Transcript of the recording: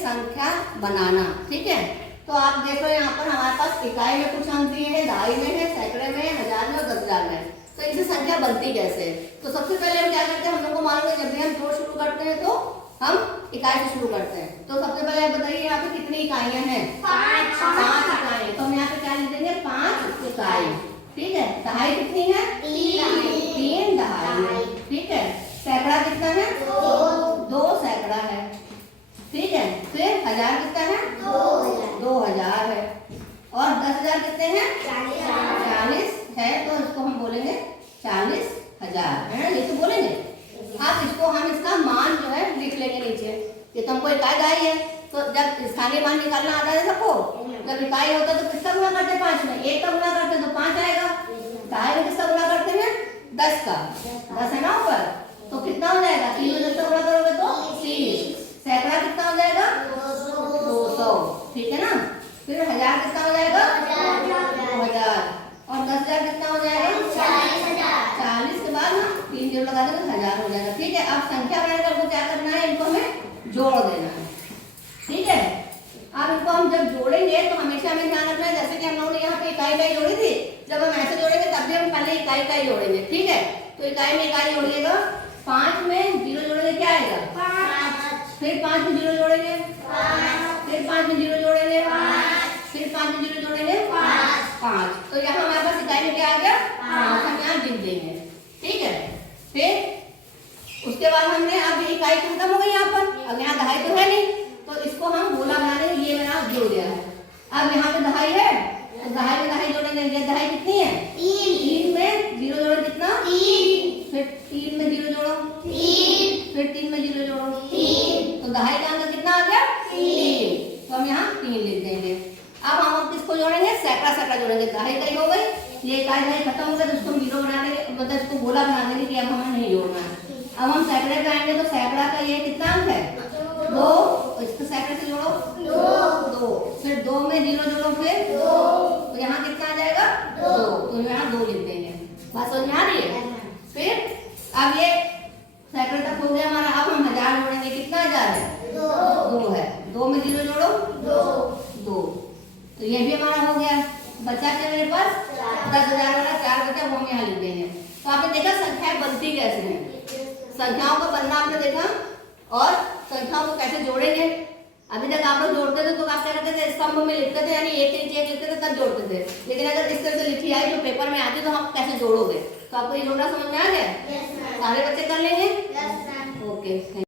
संख्या बनाना। ठीक है, तो आप देखो यहाँ पर हमारे पास इकाई में कुछ अंक दिए हैं, दहाई में है, सैकड़े में है, हजार में और 10,000 में। तो इनसे संख्या बनती कैसे? तो सबसे पहले हम क्या करते हैं, हम लोग को मालूम है जब भी हम जोड़ शुरू करते हैं तो हम इकाई से शुरू करते हैं। तो सबसे पहले आप बताइए यहाँ पे कितनी इकाइयां हैं? 5 इकाइयां। तो हम यहाँ पे क्या लिख देंगे? 5 इकाई। ठीक है, दहाई कितनी है? 3 दहाई है। ठीक है, सैकड़ा कितना है? 2 सैकड़ा है। ठीक है, फिर हजार कितना है? 2000 है। और 10,000 कितने हैं? 40 है। तो इसको हम बोलेंगे 40,000 है ना, ये तो बोलेंगे। अब इसको हम इसका मान जो है लिख लेंगे नीचे। ये तो हमको इकाई दहाई है, तो जब स्थानीय मान निकालना आता है सबको, जब इकाई होता है तो किसका गुना करते हैं? 5 में 1 का गुना करते हैं तो 5 आएगा। दहाई में किसका गुना करते हैं? 10 का। 10 है ना ऊपर, तो कितना हो जाएगा? 3 में 10 का गुना करोगे तो 30। सैकड़ा कितना हो जाएगा? 200। ठीक है ना। फिर हजार कितना हो जाएगा? 2000। और 10,000 कितना हो जाएगा? 40 के बाद हम 3 जीरो लगा देंगे, 1000 हो जाएगा। ठीक है, अब संख्या बनाने का क्या करना है? इनको हमें जोड़ देना है। ठीक है, अब इनको हम जब जोड़ेंगे तो हमेशा हमें ध्यान रखना है, जैसे कि हम लोगों ने यहाँ पे इकाई जोड़ी थी, जब हम ऐसे जोड़ेंगे तब भी हम पहले इकाई जोड़ेंगे। ठीक है, तो इकाई में इकाई जोड़िएगा। 5 में जीरो जोड़ेंगे, क्या आएगा? 5। फिर 5 में जीरो जोड़ेंगे, 5। फिर 5 में जीरो जोड़ेंगे, 5। फिर 5 में जीरो जोड़ेंगे, 5। तो यहाँ हमारे पास इकाई में क्या आ गया? 5। हम यहाँ लिख देंगे। ठीक है, फिर उसके बाद हमने अब इकाई खत्म हो गई यहाँ पर। अब यहाँ दहाई तो है नहीं, तो इसको हम गोला बना देंगे। ये मेरा जुड़ गया है। अब यहाँ पे दहाई है, तो दहाई में दहाई जोड़ेंगे। ये दहाई कितनी है? 3 में जीरो जोड़ो, कितना? 3। फिर 3 में जीरो जोड़ो, 3। फिर 3 में जीरो जोड़ो, 3। तो दहाई का अंक कितना आ गया? 3। तो हम यहाँ 3 लिख देंगे। अब हम किसको जोड़ेंगे? सैकड़ा सैकड़ा जोड़ेंगे। दहाई कई हो गई, ये इकाई दहाई खत्म हो गई, तो उसको जीरो बना देंगे, मतलब इसको गोला बना देंगे कि अब हमें नहीं जोड़ना है। अब हम सैकड़े पे आएंगे, तो सैकड़ा का ये कितना अंक है? 2। इसको सैकड़े से जोड़ो, 2। फिर 2 में जीरो जोड़ो, फिर 2। तो यहाँ कितना आ जाएगा? 2। तो यहाँ 2 लिख देंगे। बात समझ में आ रही है? फिर अब ये सैकड़े तक हो गया हमारा। अब हम हजार जोड़ेंगे। कितना हजार है? 2 है। 2 में जीरो जोड़ो, 2। तो ये भी हमारा हो गया। बचा क्या मेरे पास? 10,000 वाला 4 बचा, वो हम यहाँ लिख देंगे। तो आपने देखा संख्याएं बनती कैसे हैं, संख्याओं का बनना आपने देखा, और संख्याओं को कैसे जोड़ेंगे। अभी तक आप लोग जोड़ते थे तो आप क्या करते थे? स्तंभ में लिखते थे, यानी एक के नीचे एक लिखते थे, तब जोड़ते थे। लेकिन अगर इस तरह से लिखी आई जो पेपर में आती तो आप कैसे जोड़ोगे? तो आपको ये जोड़ना समझ में आ गया? सारे बच्चे कर लेंगे? ओके।